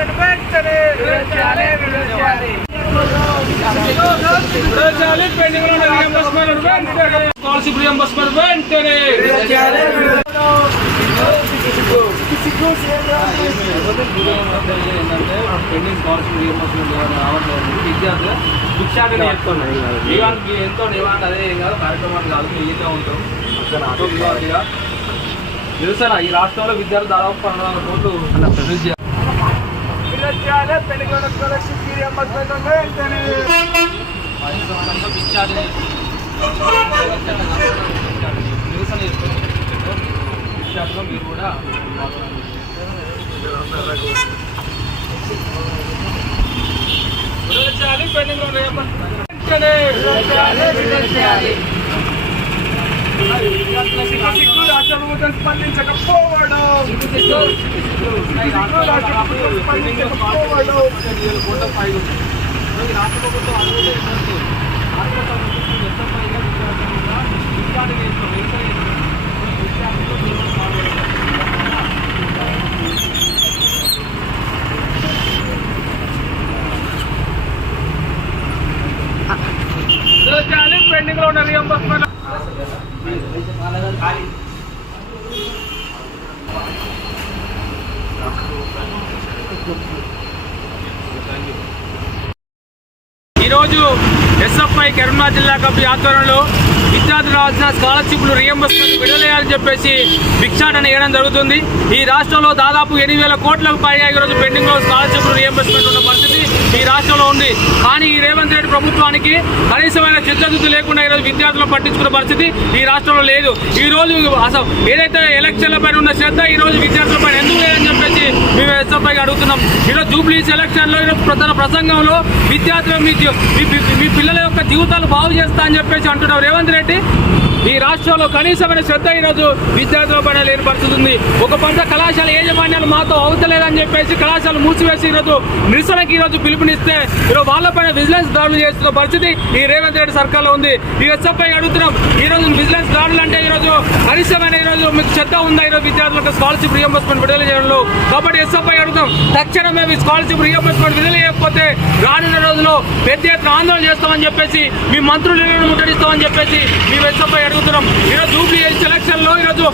ఏంటంటే పెండింగ్ ఉన్న రియంబర్స్మెంట్ వెంటనే స్కాలర్షిప్ రియంబర్స్మెంట్ వెంటనే పెండింగ్ స్కాలర్షిప్ రియంబర్స్మెంట్ రావట్లేదు విద్యార్థులు భిక్షాటన చెప్తున్నాయి ఇవాళ ఎంతో నివాళ అదే ఏం కాదు కార్యక్రమాలు కాదు మిగిలిగా ఉంటాం విద్యార్థిగా తెలుసా ఈ రాష్ట్రంలో విద్యార్థులు దాదాపు పన్నెండు వందల కోట్లు ప్రొడ్యూస్ చేయాలి పెండింగ్ స్కాలర్షిప్ మీరు కూడా విరమించాలి, పెండింగ్ రేపటి వెంటనే. రాష్ట్ర ప్రభుత్వం స్పందించకపోవడం రాష్ట్ర ప్రభుత్వం స్పందించకపోవడం పైగా విద్యార్థులుగా విద్యార్థి విద్యార్థులు పెండింగ్లో ఉన్న రియంబర్స్మెంట్ ఈరోజు ఎస్ఎఫ్ఐ కరీంనగర్ జిల్లా కమిటీ ఆధ్వర్యంలో విద్యార్థులు రావాల్సిన స్కాలర్షిప్లు రియంబర్స్మెంట్ విడుదలయ్యాలని చెప్పేసి భిక్షాటన వేయడం జరుగుతుంది. ఈ రాష్ట్రంలో దాదాపు ఎనిమిది వేల కోట్లకు పైగా ఈరోజు పెండింగ్లో స్కాలర్షిప్లు రియంబర్స్మెంట్ ఉన్న పరిస్థితి ఈ రాష్ట్రంలో ఉంది. కానీ ఈ రేవంత్ రెడ్డి ప్రభుత్వానికి కనీసమైన చిత్తశుద్ధి లేకుండా ఈరోజు విద్యార్థులను పట్టించుకున్న పరిస్థితి ఈ రాష్ట్రంలో లేదు. ఈ రోజు అసలు ఏదైతే ఎలక్షన్ల పైన ఉన్న శ్రద్ధ ఈ రోజు విద్యార్థుల పైన ఎందుకు లేదని చెప్పేసి మేము ఎస్ఎఫ్ఐ అడుగుతున్నాం. ఈరోజు జూబ్లీస్ ఎలక్షన్ ఈరోజు ప్రధాన ప్రసంగంలో విద్యార్థులు మీ మీ- మీ- పిల్లల యొక్క జీవితాలు బాగు చేస్తా అని చెప్పేసి అంటున్నారు రేవంత్ రెడ్డి. ఈ రాష్ట్రంలో కనీసమైన శ్రద్ధ ఈరోజు విద్యార్థుల పైన లేని పరిస్థితి ఉంది ఒక పంట కళాశాల యాజమాన్యాలు మాతో అవుతలేదని చెప్పేసి కళాశాలలు మూసివేసి ఈరోజు నిరసనకి ఈరోజు పిలుపునిస్తే ఈరోజు వాళ్ళపైన విజిలెన్స్ దాడులు చేస్తున్న పరిస్థితి ఈ రేవంత్ రెడ్డి సర్కార్లో ఉంది. ఈ ఎస్ఎఫ్ఐ అడుగుతున్నాం. ఈ రోజు విజిలెన్స్ దాడులు అంటే ఈ రోజు కనీసమైన ఈ మీకు శ్రద్ధ ఉందా? ఈరోజు విద్యార్థులకు స్కాలర్షిప్ రియంబర్స్మెంట్ విడుదల చేయడంలో? కాబట్టి ఎస్ఎఫ్ఐ అడుగుతాం. తక్షణమే మీ స్కాలర్షిప్ రియంబర్స్మెంట్ విడుదల చేయకపోతే రానున్న రోజుల్లో పెద్ద ఎత్తున ఆందోళన చేస్తామని చెప్పేసి మీ మంత్రులను ముట్టడిస్తామని చెప్పేసి మేము ఎస్ఎఫ్ఐ అడుగుతున్నాం. ఈరోజు జూబ్లీ సెలక్షన్లో ఈరోజు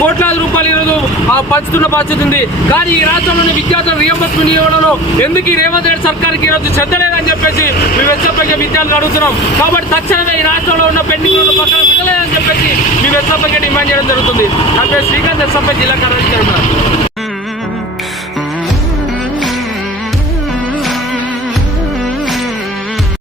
కోట్లాది రూపాయలు ఈరోజు ఆ, పంచుతున్న పరిస్థితి ఉంది. కానీ ఈ రాష్ట్రంలోని విద్యార్థుల రియంబర్స్మెంట్ ఇవ్వడంలో ఎందుకు ఈ రేవంత్ రెడ్డి సర్కార్కి ఈరోజు శ్రద్ధ లేదని చెప్పేసి మేము ఎస్ఎఫ్ఐ విద్యార్థులు అడుగుతున్నాం. కాబట్టి తక్షణమే ఈ రాష్ట్రంలో ఉన్న పెండింగ్ పక్కన విడలేదని చెప్పేసి మేము ఎస్ఎఫ్ఐగా డిమాండ్ చేయడం జరుగుతుంది. నా పేరు శ్రీకాంత్ ఎస్ఎఫ్ఐ జిల్లా కార్యదర్శి